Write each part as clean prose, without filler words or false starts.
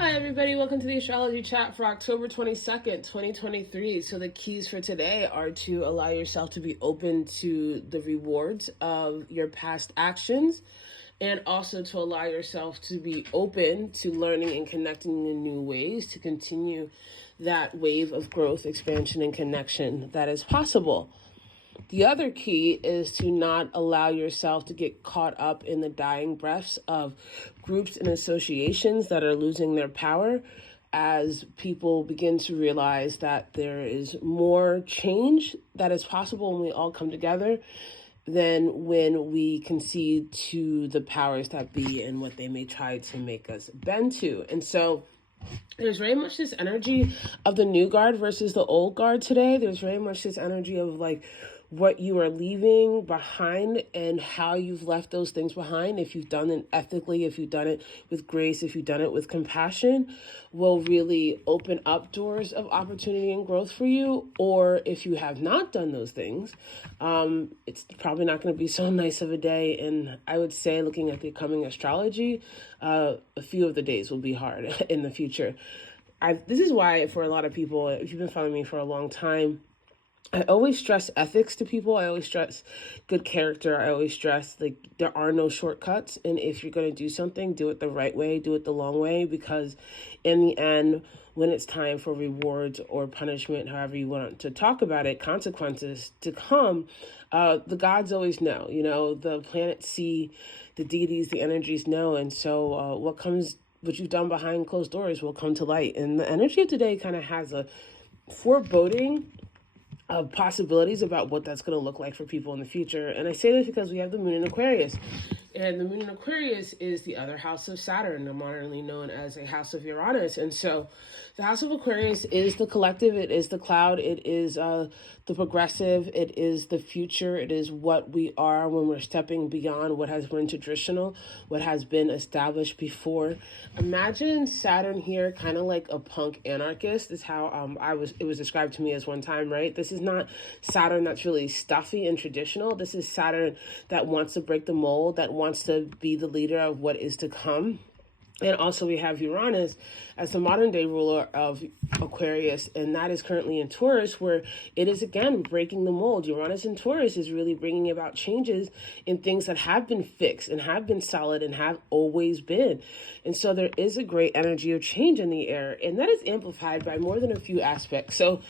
Hi, everybody. Welcome to the Astrology Chat for October 22nd, 2023. So, the keys for today are to allow yourself to be open to the rewards of your past actions, and also to allow yourself to be open to learning and connecting in new ways to continue that wave of growth, expansion, and connection that is possible. The other key is to not allow yourself to get caught up in the dying breaths of groups and associations that are losing their power as people begin to realize that there is more change that is possible when we all come together than when we concede to the powers that be and what they may try to make us bend to. And so there's very much this energy of the new guard versus the old guard today. There's very much this energy of like what you are leaving behind and how you've left those things behind. If you've done it ethically, if you've done it with grace, if you've done it with compassion, will really open up doors of opportunity and growth for you. Or if you have not done those things, it's probably not going to be so nice of a day. And I would say, looking at the coming astrology, a few of the days will be hard in the future. This is why, for a lot of people, if you've been following me for a long time, I always stress ethics to people. I always stress good character. I always stress like there are no shortcuts. And if you're going to do something, do it the right way, do it the long way, because in the end, when it's time for rewards or punishment, however you want to talk about it, consequences to come, the gods always know, the planets see, the deities, the energies know. And so what you've done behind closed doors will come to light. And the energy of today kind of has a foreboding of possibilities about what that's going to look like for people in the future. And I say this because we have the moon in Aquarius. And the moon in Aquarius is the other house of Saturn, modernly known as a house of Uranus. And so the house of Aquarius is the collective, it is the cloud, it is the progressive, it is the future, it is what we are when we're stepping beyond what has been traditional, what has been established before. Imagine Saturn here kind of like a punk anarchist is how it was described to me as one time, right? This is not Saturn that's really stuffy and traditional. This is Saturn that wants to break the mold, that wants to be the leader of what is to come. And also we have Uranus as the modern day ruler of Aquarius, and that is currently in Taurus, where it is again breaking the mold. Uranus in Taurus is really bringing about changes in things that have been fixed and have been solid and have always been. And so there is a great energy of change in the air, and that is amplified by more than a few aspects. So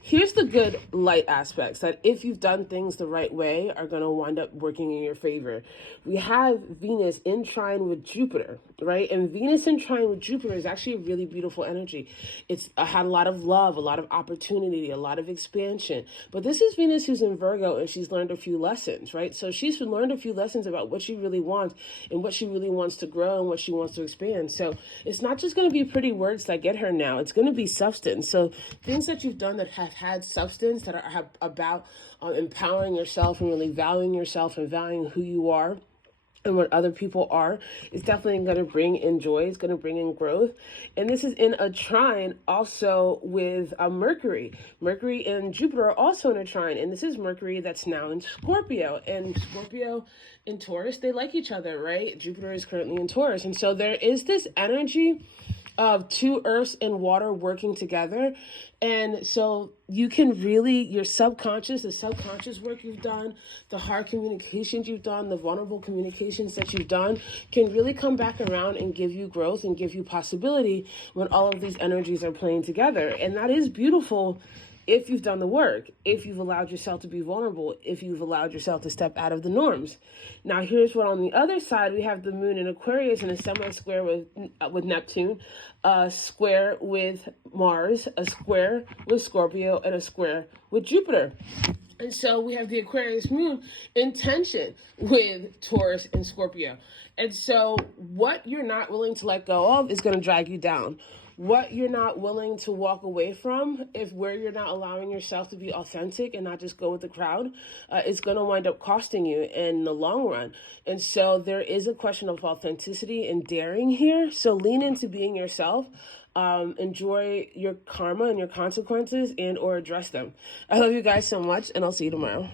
here's the good light aspects that if you've done things the right way are going to wind up working in your favor. We have Venus in trine with Jupiter, right? And Venus in trine with Jupiter is actually a really beautiful energy. It's had a lot of love, a lot of opportunity, a lot of expansion. But this is Venus who's in Virgo, and she's learned a few lessons, right? So she's learned a few lessons about what she really wants and what she really wants to grow and what she wants to expand. So it's not just going to be pretty words that get her now. It's going to be substance. So things that you've done that have had substance, that are about empowering yourself and really valuing yourself and valuing who you are and what other people are, is definitely going to bring in joy. It's going to bring in growth. And this is in a trine also with Mercury. Mercury and Jupiter are also in a trine. And this is Mercury that's now in Scorpio. And Scorpio and Taurus, they like each other, right? Jupiter is currently in Taurus. And so there is this energy of two earths and water working together. And so you can really, your subconscious, the subconscious work you've done, the hard communications you've done, the vulnerable communications that you've done can really come back around and give you growth and give you possibility when all of these energies are playing together. And that is beautiful if you've done the work, if you've allowed yourself to be vulnerable, if you've allowed yourself to step out of the norms. Now, here's what on the other side, we have the moon in Aquarius in a semi-square with Neptune, a square with Mars, a square with Scorpio, and a square with Jupiter. And so we have the Aquarius moon in tension with Taurus and Scorpio. And so what you're not willing to let go of is going to drag you down. What you're not willing to walk away from, if where you're not allowing yourself to be authentic and not just go with the crowd, is going to wind up costing you in the long run. And so there is a question of authenticity and daring here. So lean into being yourself. Enjoy your karma and your consequences and or address them. I love you guys so much, and I'll see you tomorrow.